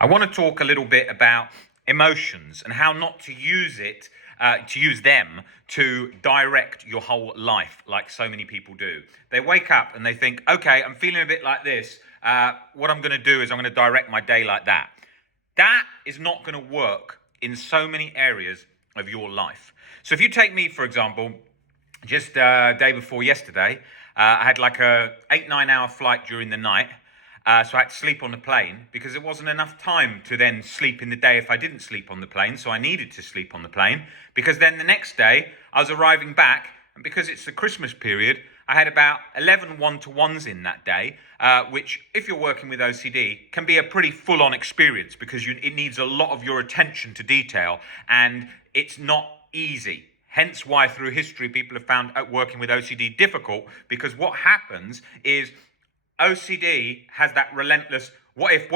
I want to talk a little bit about emotions and how not to use them to direct your whole life like so many people do. They wake up and they think, okay, I'm feeling a bit like this. What I'm going to do is I'm going to direct my day like that. That is not going to work in so many areas of your life. So if you take me, for example, just day before yesterday, I had like a 8-9 hour flight during the night. So I had to sleep on the plane because there wasn't enough time to then sleep in the day if I didn't sleep on the plane. So I needed to sleep on the plane because then the next day I was arriving back, and because it's the Christmas period, I had about 11 one-to-ones in that day, which, if you're working with OCD, can be a pretty full-on experience because it needs a lot of your attention to detail, and it's not easy. Hence why through history people have found working with OCD difficult, because what happens is OCD has that relentless what if,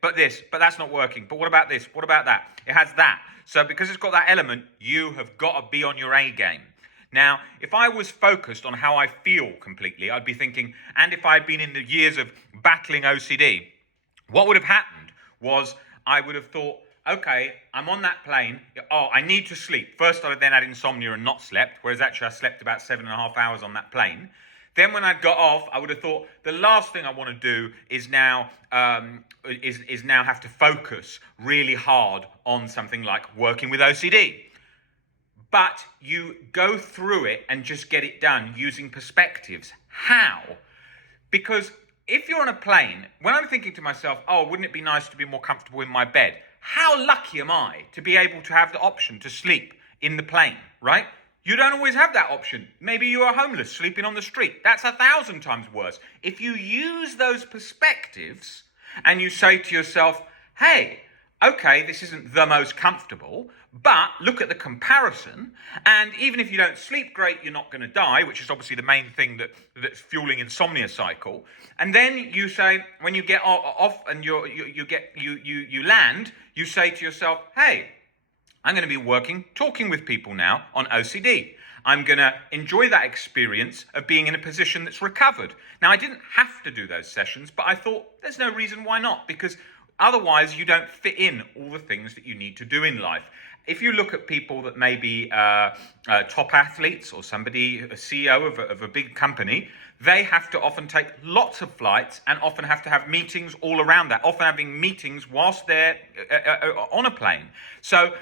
but this, but that's not working. But what about this? What about that? It has that. So because it's got that element, you have got to be on your A game. Now, if I was focused on how I feel completely, I'd be thinking, and if I'd been in the years of battling OCD, what would have happened was I would have thought, okay, I'm on that plane. Oh, I need to sleep. First, I then had insomnia and not slept, whereas actually I slept about 7.5 hours on that plane. Then when I got off, I would have thought the last thing I want to do is now have to focus really hard on something like working with OCD. But you go through it and just get it done using perspectives. How? Because if you're on a plane, when I'm thinking to myself, oh, wouldn't it be nice to be more comfortable in my bed? How lucky am I to be able to have the option to sleep in the plane, right? You don't always have that option. Maybe you are homeless, sleeping on the street. That's 1,000 times worse. If you use those perspectives and you say to yourself, hey, okay, this isn't the most comfortable, but look at the comparison. And even if you don't sleep great, you're not going to die, which is obviously the main thing that's fueling insomnia cycle. And then you say, when you get off and you land, you say to yourself, hey, I'm going to be talking with people now on OCD. I'm going to enjoy that experience of being in a position that's recovered. Now, I didn't have to do those sessions, but I thought there's no reason why not, because otherwise you don't fit in all the things that you need to do in life. If you look at people that may be top athletes or somebody, a CEO of a big company, they have to often take lots of flights and often have to have meetings all around that, often having meetings whilst they're on a plane. So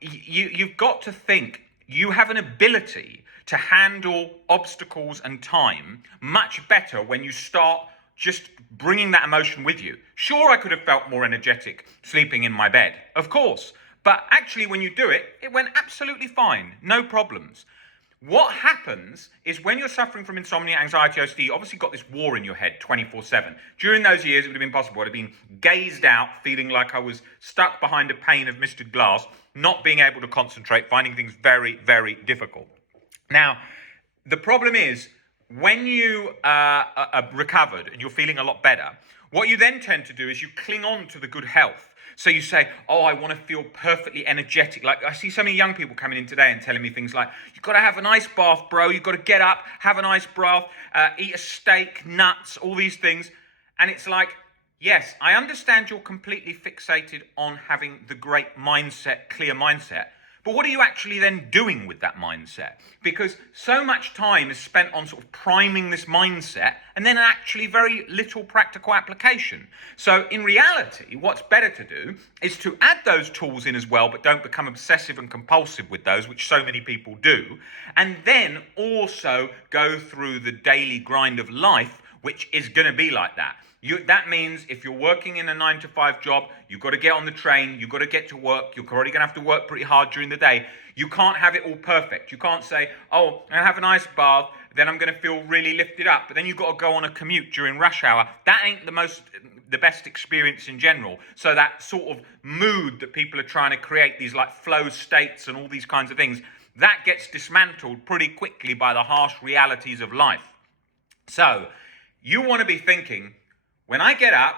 you've got to think you have an ability to handle obstacles and time much better when you start just bringing that emotion with you. Sure, I could have felt more energetic sleeping in my bed, of course. But actually, when you do it, it went absolutely fine. No problems. What happens is when you're suffering from insomnia, anxiety, OCD, you obviously got this war in your head 24/7. During those years, it would have been possible. I'd have been gazed out, feeling like I was stuck behind a pane of misted glass, not being able to concentrate, finding things very, very difficult. Now, the problem is, when you are recovered and you're feeling a lot better, what you then tend to do is you cling on to the good health. So you say, oh, I want to feel perfectly energetic. Like I see so many young people coming in today and telling me things like, you've got to have an ice bath, bro. You've got to get up, have an ice bath, eat a steak, nuts, all these things. And it's like, yes, I understand you're completely fixated on having the great mindset, clear mindset. But what are you actually then doing with that mindset? Because so much time is spent on sort of priming this mindset and then actually very little practical application. So in reality, what's better to do is to add those tools in as well, but don't become obsessive and compulsive with those, which so many people do. And then also go through the daily grind of life, which is going to be like that. That means if you're working in a 9-to-5 job, you've got to get on the train, you've got to get to work, you're already going to have to work pretty hard during the day. You can't have it all perfect. You can't say, oh, I have an ice bath, then I'm going to feel really lifted up. But then you've got to go on a commute during rush hour. That ain't the best experience in general. So that sort of mood that people are trying to create, these like flow states and all these kinds of things, that gets dismantled pretty quickly by the harsh realities of life. So you want to be thinking, when I get up,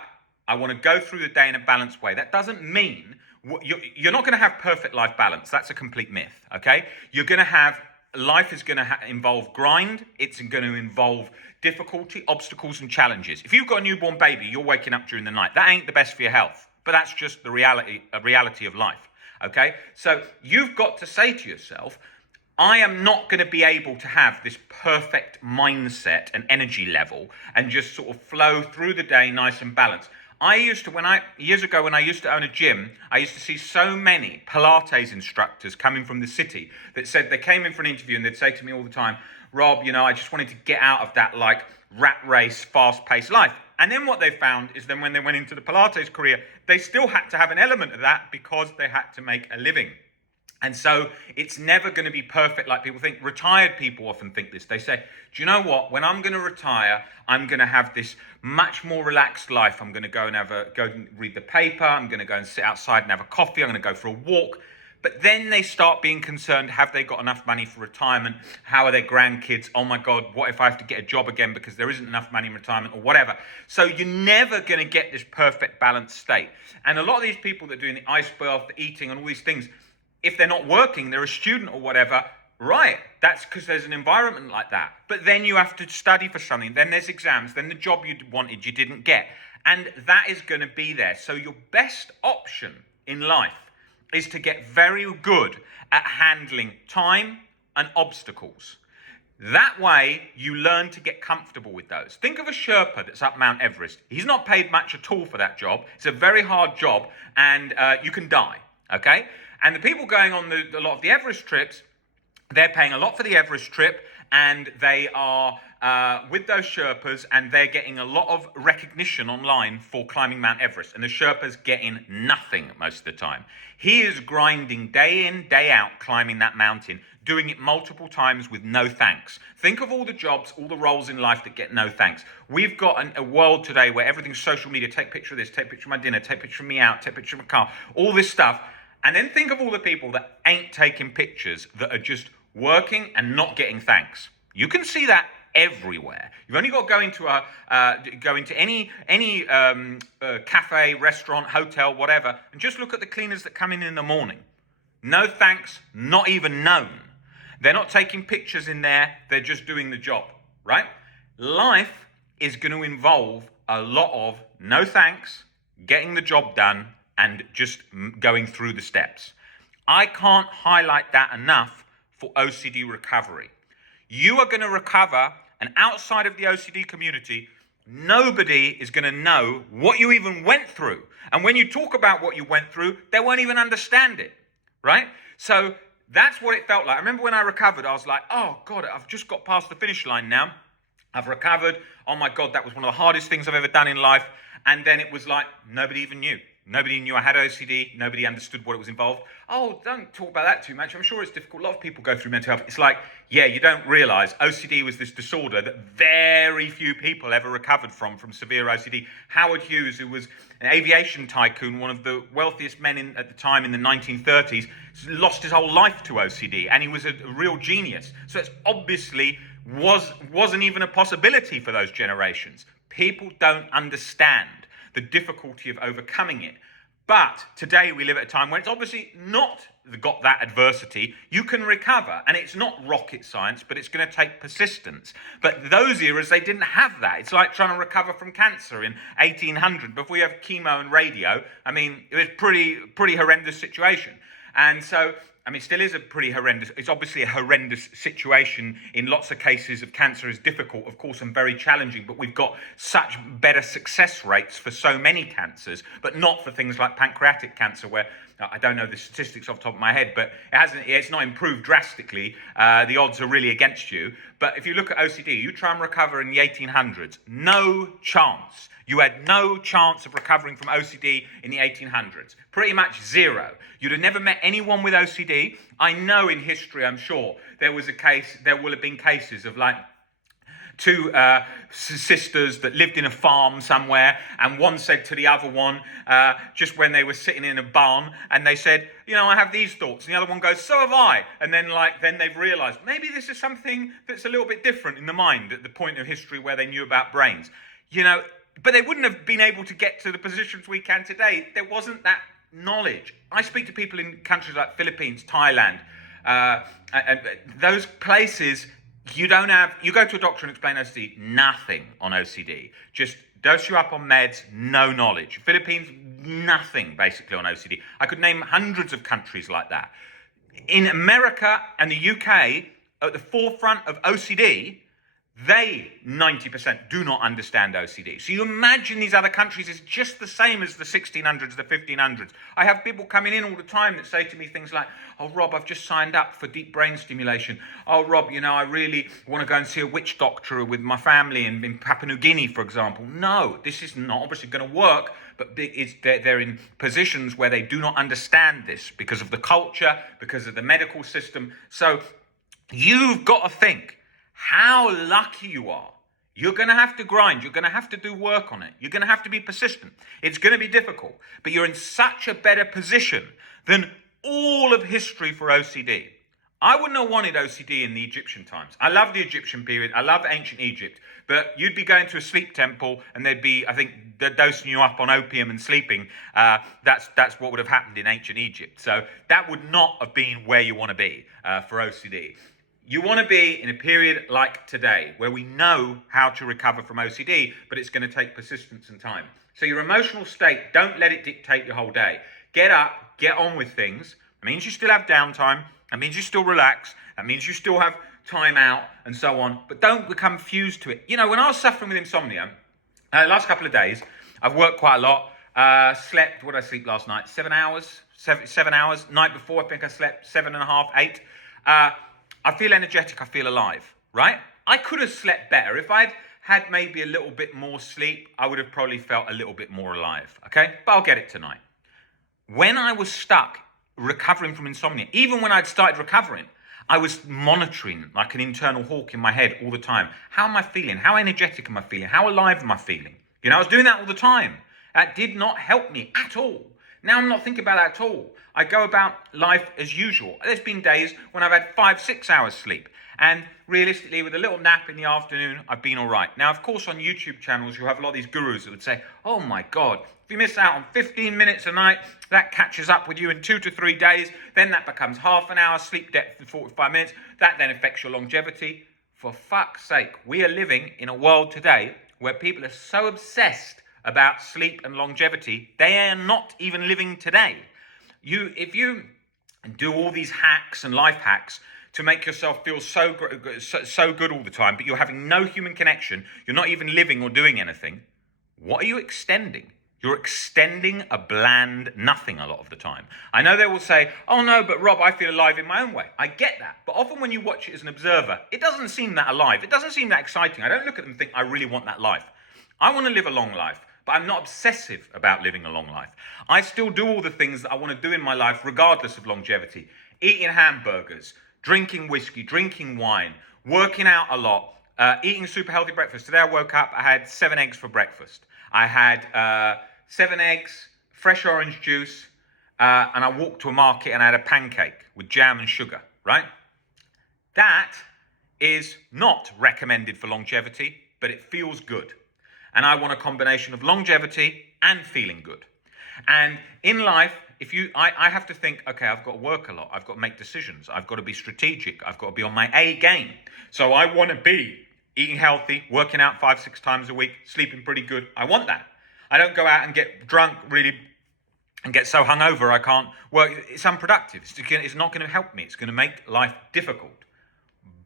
I want to go through the day in a balanced way. That doesn't mean you're not going to have perfect life balance. That's a complete myth, okay? Life is going to involve grind. It's going to involve difficulty, obstacles, and challenges. If you've got a newborn baby, you're waking up during the night. That ain't the best for your health, but that's just the reality of life. Okay, so you've got to say to yourself, I am not going to be able to have this perfect mindset and energy level and just sort of flow through the day nice and balanced. I used to, years ago when I used to own a gym, I used to see so many Pilates instructors coming from the city that said they came in for an interview and they'd say to me all the time, Rob, I just wanted to get out of that like rat race, fast-paced life. And then what they found is then when they went into the Pilates career, they still had to have an element of that because they had to make a living. And so it's never going to be perfect like people think. Retired people often think this. They say, do you know what? When I'm going to retire, I'm going to have this much more relaxed life. I'm going to go and read the paper. I'm going to go and sit outside and have a coffee. I'm going to go for a walk. But then they start being concerned, have they got enough money for retirement? How are their grandkids? Oh my God, what if I have to get a job again because there isn't enough money in retirement or whatever? So you're never going to get this perfect balanced state. And a lot of these people that are doing the ice bath, the eating and all these things, if they're not working, they're a student or whatever, right, that's because there's an environment like that. But then you have to study for something, then there's exams, then the job you wanted you didn't get. And that is going to be there. So your best option in life is to get very good at handling time and obstacles. That way, you learn to get comfortable with those. Think of a Sherpa that's up Mount Everest. He's not paid much at all for that job. It's a very hard job, and you can die, okay? And the people going on a lot of the Everest trips, they're paying a lot for the Everest trip, and they are with those Sherpas, and they're getting a lot of recognition online for climbing Mount Everest. And the Sherpa's getting nothing most of the time. He is grinding day in, day out, climbing that mountain, doing it multiple times with no thanks. Think of all the jobs, all the roles in life that get no thanks. We've got a world today where everything's social media. Take a picture of this, take a picture of my dinner, take a picture of me out, take a picture of my car, all this stuff. And then think of all the people that ain't taking pictures, that are just working and not getting thanks. You can see that everywhere. You've only got to go into any cafe, restaurant, hotel, whatever, and just look at the cleaners that come in the morning. No thanks, not even known. They're not taking pictures in there. They're just doing the job, right? Life is going to involve a lot of no thanks, getting the job done, and just going through the steps. I can't highlight that enough for OCD recovery. You are going to recover, and outside of the OCD community, nobody is going to know what you even went through. And when you talk about what you went through, they won't even understand it, right? So that's what it felt like. I remember when I recovered, I was like, oh God, I've just got past the finish line now. I've recovered. Oh my God, that was one of the hardest things I've ever done in life. And then it was like, nobody even knew. Nobody knew I had OCD. Nobody understood what it was involved. Oh, don't talk about that too much. I'm sure it's difficult. A lot of people go through mental health. It's like, yeah, you don't realize OCD was this disorder that very few people ever recovered from severe OCD. Howard Hughes, who was an aviation tycoon, one of the wealthiest men at the time in the 1930s, lost his whole life to OCD, and he was a real genius. So it's obviously wasn't even a possibility for those generations. People don't understand the difficulty of overcoming it. But today we live at a time where it's obviously not got that adversity. You can recover, and it's not rocket science, but it's going to take persistence. But those eras, they didn't have that. It's like trying to recover from cancer in 1800. Before you have chemo and radio, I mean, it was pretty horrendous situation. And so, I mean, still is a pretty horrendous, it's obviously a horrendous situation. In lots of cases of cancer is difficult, of course, and very challenging, but we've got such better success rates for so many cancers, but not for things like pancreatic cancer, where I don't know the statistics off the top of my head, but it's not improved drastically. The odds are really against you. But if you look at OCD, you try and recover in the 1800s, no chance. You had no chance of recovering from OCD in the 1800s. Pretty much zero. You'd have never met anyone with OCD. I know in history, I'm sure, there will have been cases of like two sisters that lived in a farm somewhere, and one said to the other one, just when they were sitting in a barn, and they said, I have these thoughts, and the other one goes, so have I. And then they've realized maybe this is something that's a little bit different in the mind at the point of history where they knew about brains. But they wouldn't have been able to get to the positions we can today. There wasn't that knowledge. I speak to people in countries like Philippines, Thailand, and those places. You go to a doctor and explain OCD, nothing on OCD. Just dose you up on meds, no knowledge. Philippines, nothing basically on OCD. I could name hundreds of countries like that. In America and the UK, at the forefront of OCD, they 90% do not understand OCD. So you imagine these other countries is just the same as the 1600s, the 1500s. I have people coming in all the time that say to me things like, oh, Rob, I've just signed up for deep brain stimulation. Oh, Rob, I really want to go and see a witch doctor with my family in Papua New Guinea, for example. No, this is not obviously going to work, but they're in positions where they do not understand this because of the culture, because of the medical system. So you've got to think how lucky you are. You're going to have to grind. You're going to have to do work on it. You're going to have to be persistent. It's going to be difficult, but you're in such a better position than all of history for OCD. I wouldn't have wanted OCD in the Egyptian times. I love the Egyptian period. I love ancient Egypt. But you'd be going to a sleep temple and they'd be, I think, they're dosing you up on opium and sleeping. That's what would have happened in ancient Egypt. So that would not have been where you want to be for OCD. You want to be in a period like today where we know how to recover from OCD, but it's going to take persistence and time. So your emotional state, don't let it dictate your whole day. Get up, get on with things. That means you still have downtime. That means you still relax. That means you still have time out and so on. But don't become fused to it. When I was suffering with insomnia, the last couple of days, I've worked quite a lot. Slept, what did I sleep last night? 7 hours? 7 hours. Night before, I think I slept 7.5, 8. I feel energetic, I feel alive, right? I could have slept better. If I'd had maybe a little bit more sleep, I would have probably felt a little bit more alive, okay? But I'll get it tonight. When I was stuck recovering from insomnia, even when I'd started recovering, I was monitoring like an internal hawk in my head all the time. How am I feeling? How energetic am I feeling? How alive am I feeling? I was doing that all the time. That did not help me at all. Now I'm not thinking about that at all. I go about life as usual. There's been days when I've had 5-6 hours sleep. And realistically, with a little nap in the afternoon, I've been all right. Now, of course, on YouTube channels, you have a lot of these gurus that would say, oh my God, if you miss out on 15 minutes a night, that catches up with you in 2 to 3 days. Then that becomes half an hour sleep depth in 45 minutes. That then affects your longevity. For fuck's sake, we are living in a world today where people are so obsessed about sleep and longevity, they are not even living today. If you do all these hacks and life hacks to make yourself feel so good all the time, but you're having no human connection, you're not even living or doing anything, what are you extending? You're extending a bland nothing a lot of the time. I know they will say, oh no, but Rob, I feel alive in my own way. I get that. But often when you watch it as an observer, it doesn't seem that alive. It doesn't seem that exciting. I don't look at them and think, I really want that life. I want to live a long life. But I'm not obsessive about living a long life. I still do all the things that I want to do in my life, regardless of longevity. Eating hamburgers, drinking whiskey, drinking wine, working out a lot, eating super healthy breakfast. Today I woke up, I had 7 eggs for breakfast. I had 7 eggs, fresh orange juice, and I walked to a market and I had a pancake with jam and sugar, right? That is not recommended for longevity, but it feels good. And I want a combination of longevity and feeling good. And in life, I have to think, okay, I've got to work a lot. I've got to make decisions. I've got to be strategic. I've got to be on my A game. So I want to be eating healthy, working out 5-6 times a week, sleeping pretty good. I want that. I don't go out and get drunk really and get so hungover I can't work. It's unproductive. It's not going to help me. It's going to make life difficult.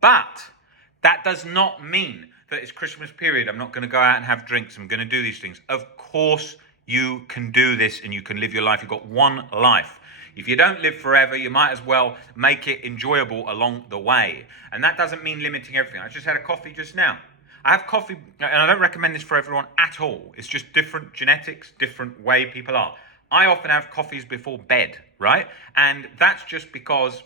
But that does not mean that it's Christmas period, I'm not going to go out and have drinks, I'm going to do these things. Of course you can do this and you can live your life. You've got one life. If you don't live forever, you might as well make it enjoyable along the way. And that doesn't mean limiting everything. I just had a coffee just now. I have coffee, and I don't recommend this for everyone at all. It's just different genetics, different way people are. I often have coffees before bed, right? And that's just because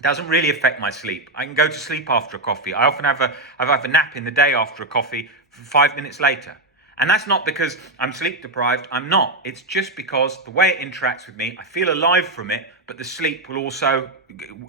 doesn't really affect my sleep. I can go to sleep after a coffee. I often have a nap in the day after a coffee 5 minutes later. And that's not because I'm sleep deprived. I'm not. It's just because the way it interacts with me, I feel alive from it, but the sleep will also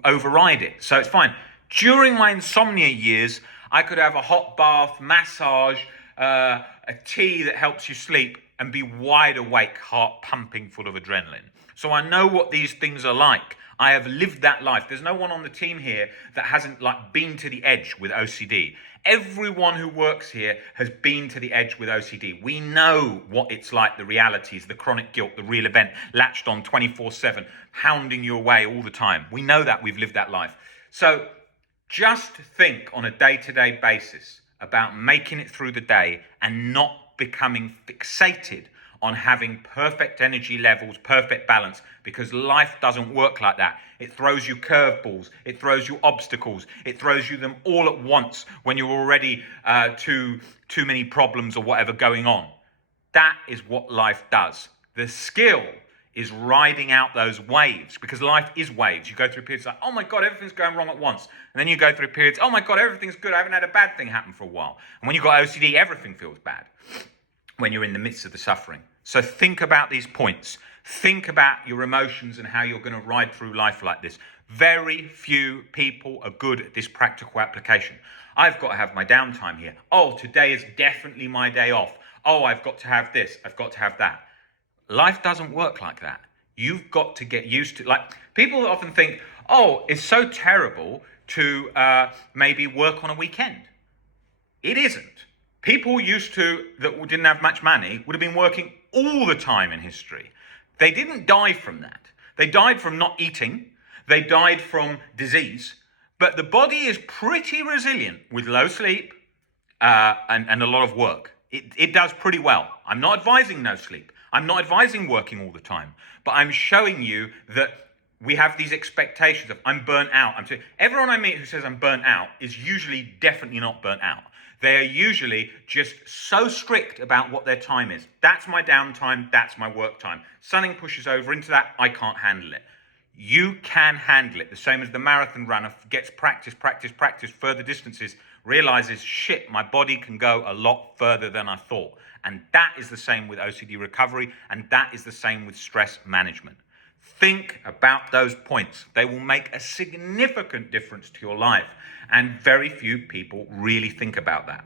override it. So it's fine. During my insomnia years, I could have a hot bath, massage, a tea that helps you sleep and be wide awake, heart pumping full of adrenaline. So I know what these things are like. I have lived that life. There's no one on the team here that hasn't been to the edge with OCD. Everyone who works here has been to the edge with OCD. We know what it's like, the realities, the chronic guilt, the real event, latched on 24/7, hounding you away all the time. We know that, we've lived that life. So just think on a day-to-day basis about making it through the day and not becoming fixated on having perfect energy levels, perfect balance, because life doesn't work like that. It throws you curveballs, it throws you obstacles, it throws you them all at once when you're already too many problems or whatever going on. That is what life does. The skill is riding out those waves, because life is waves. You go through periods like, oh my God, everything's going wrong at once. And then you go through periods, oh my God, everything's good. I haven't had a bad thing happen for a while. And when you've got OCD, everything feels bad when you're in the midst of the suffering. So think about these points. Think about your emotions and how you're going to ride through life like this. Very few people are good at this practical application. I've got to have my downtime here. Oh, today is definitely my day off. Oh, I've got to have this. I've got to have that. Life doesn't work like that. You've got to get used to, like, people often think, oh, it's so terrible to maybe work on a weekend. It isn't. People that didn't have much money would have been working all the time in history. They didn't die from that. They died from not eating. They died from disease. But the body is pretty resilient with low sleep and a lot of work. It does pretty well. I'm not advising no sleep. I'm not advising working all the time. But I'm showing you that we have these expectations of, I'm burnt out. Everyone I meet who says I'm burnt out is usually definitely not burnt out. They are usually just so strict about what their time is. That's my downtime, that's my work time. Something pushes over into that, I can't handle it. You can handle it. The same as the marathon runner gets practice, further distances, realizes, shit, my body can go a lot further than I thought. And that is the same with OCD recovery, and that is the same with stress management. Think about those points. They will make a significant difference to your life. And very few people really think about that.